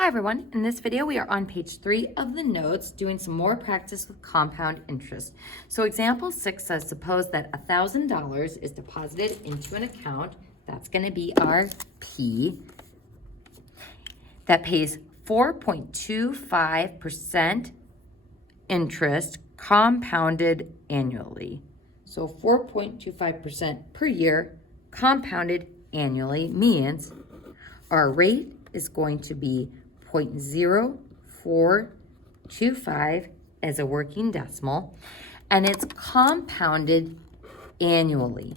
Hi everyone, in this video we are on page 3 of the notes doing some more practice with compound interest. So example 6 says suppose that $1,000 is deposited into an account, that's going to be our P, that pays 4.25% interest compounded annually. So 4.25% per year compounded annually means our rate is going to be 0.0425 as a working decimal, and it's compounded annually.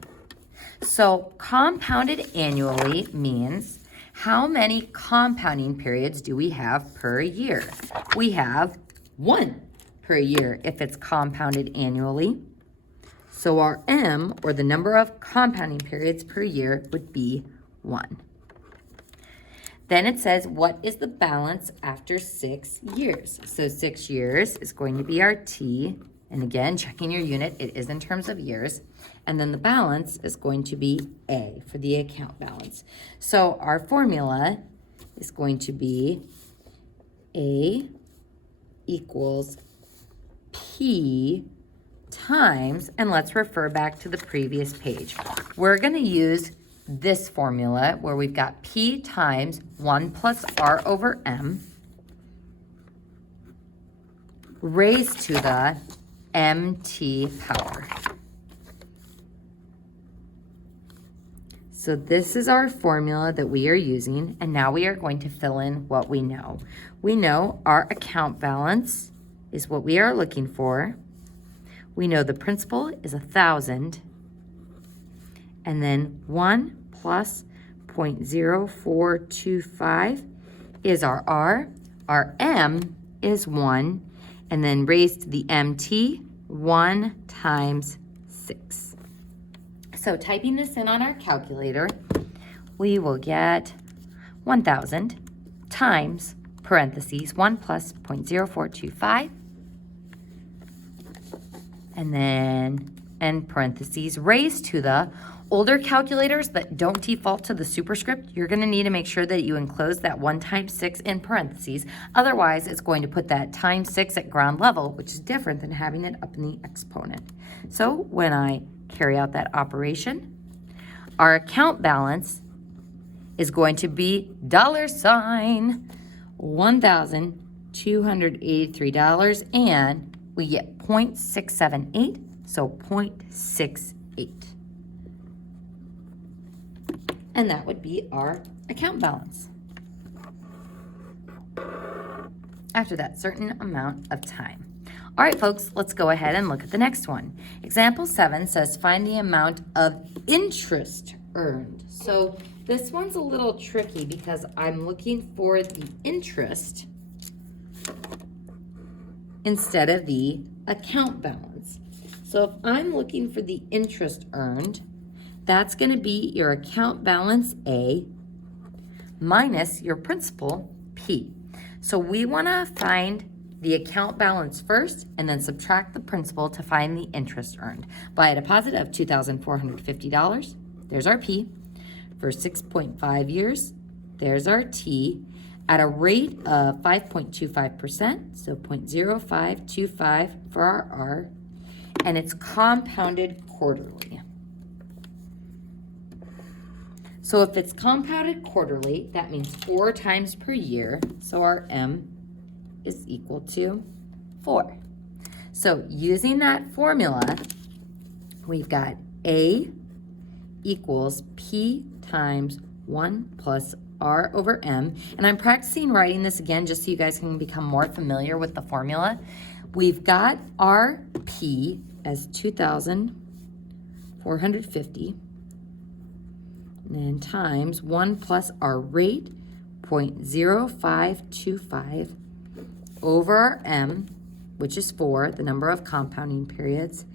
So compounded annually means how many compounding periods do we have per year? We have 1 per year if it's compounded annually. So our M, or the number of compounding periods per year, would be 1. Then it says, what is the balance after 6 years? So 6 years is going to be our T. And again, checking your unit, it is in terms of years. And then the balance is going to be A for the account balance. So our formula is going to be A equals P times, and let's refer back to the previous page. We're going to use this formula where we've got P times 1 plus R over M raised to the MT power. So this is our formula that we are using, and now we are going to fill in what we know. We know our account balance is what we are looking for. We know the principal is 1,000. And then 1 plus 0.0425 is our R. Our M is 1. And then raised to the MT, 1 times 6. So typing this in on our calculator, we will get 1,000 times, parentheses, 1 plus 0.0425. And then end parentheses, raised to the older calculators that don't default to the superscript, you're going to need to make sure that you enclose that 1 times 6 in parentheses. Otherwise, it's going to put that times 6 at ground level, which is different than having it up in the exponent. So when I carry out that operation, our account balance is going to be $1,283, and we get 0.678, so 0.68. And that would be our account balance after that certain amount of time. All right, folks, let's go ahead and look at the next one. Example 7 says find the amount of interest earned. So this one's a little tricky because I'm looking for the interest instead of the account balance. So if I'm looking for the interest earned, that's going to be your account balance A minus your principal P. So we want to find the account balance first and then subtract the principal to find the interest earned. By a deposit of $2,450, there's our P. For 6.5 years, there's our T. At a rate of 5.25%, so 0.0525 for our R, and it's compounded quarterly. So if it's compounded quarterly, that means 4 times per year, so our M is equal to 4. So using that formula, we've got A equals P times 1 plus R over M. And I'm practicing writing this again just so you guys can become more familiar with the formula. We've got our P as 2,450. And then times 1 plus our rate, 0.0525, over our M, which is 4, the number of compounding periods,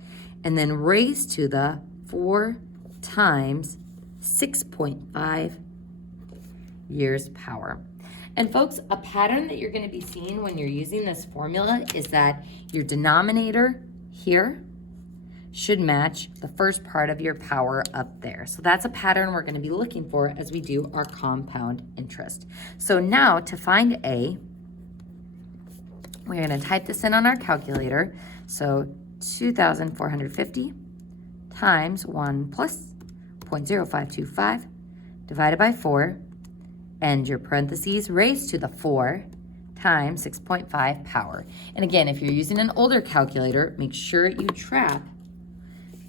and then raised to the 4 times 6.5 years power. And folks, a pattern that you're going to be seeing when you're using this formula is that your denominator here should match the first part of your power up there. So that's a pattern we're going to be looking for as we do our compound interest. So now to find A, we're going to type this in on our calculator. So 2,450 times 1 plus 0.0525 divided by 4, and your parentheses raised to the 4 times 6.5 power. And again, if you're using an older calculator, make sure you trap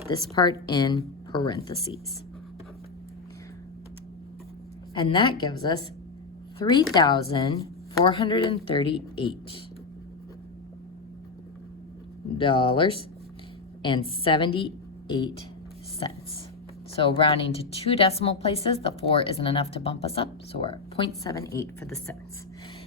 this part in parentheses. And that gives us $3,438.78. So rounding to 2 decimal places, the 4 isn't enough to bump us up, so we're at 0.78 for the cents.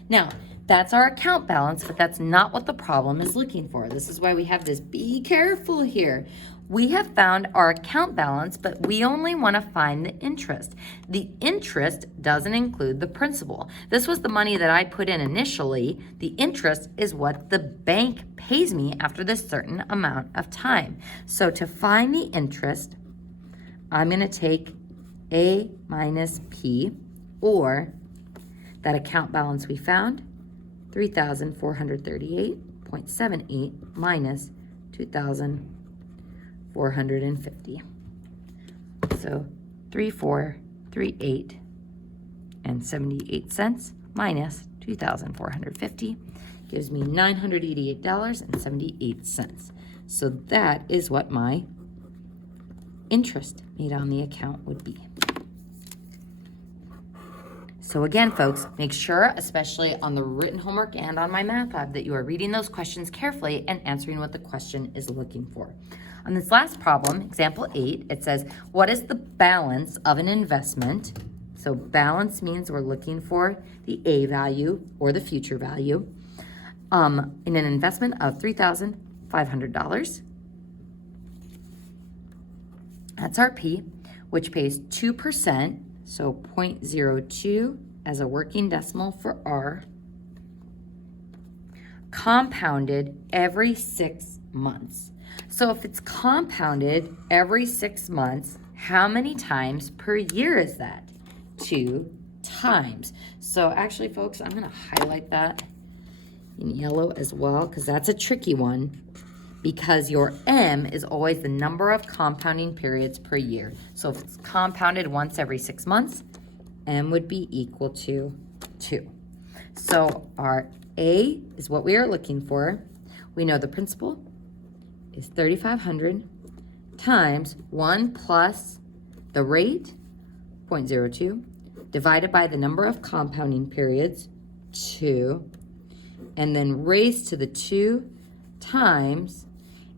Now, that's our account balance, but that's not what the problem is looking for. This is why we have this be careful here. We have found our account balance, but we only want to find the interest. The interest doesn't include the principal. This was the money that I put in initially. The interest is what the bank pays me after this certain amount of time. So to find the interest, I'm going to take A minus P, or that account balance we found, 3,438.78 minus 2,450. So 3,438 and 78 cents minus 2,450 gives me $988.78. So that is what my interest made on the account would be. So again, folks, make sure, especially on the written homework and on my math lab, that you are reading those questions carefully and answering what the question is looking for. On this last problem, example 8, it says, what is the balance of an investment? So balance means we're looking for the A value or the future value in an investment of $3,500. That's our P, which pays 2%, so 0.02 as a working decimal for R, compounded every 6 months. So if it's compounded every 6 months, how many times per year is that? 2 times. So actually, folks, I'm going to highlight that in yellow as well, because that's a tricky one, because your M is always the number of compounding periods per year. So if it's compounded once every 6 months, M would be equal to 2. So our A is what we are looking for. We know the principal is $3,500 times 1 plus the rate, 0.02, divided by the number of compounding periods, 2, and then raised to the 2 times,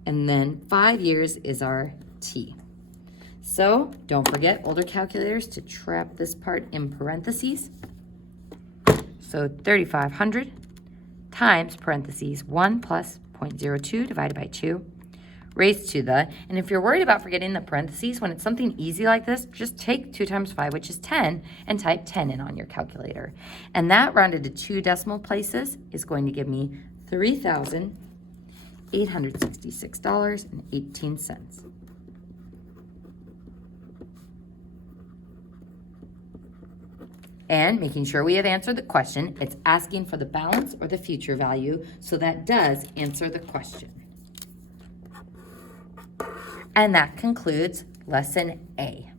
and then 5 years is our T. So don't forget, older calculators, to trap this part in parentheses. So 3,500 times parentheses 1 plus 0.02 divided by 2 raised to the, and if you're worried about forgetting the parentheses, when it's something easy like this, just take 2 times 5, which is 10, and type 10 in on your calculator. And that rounded to 2 decimal places is going to give me $3,866.18. And making sure we have answered the question, it's asking for the balance or the future value, so that does answer the question. And that concludes Lesson A.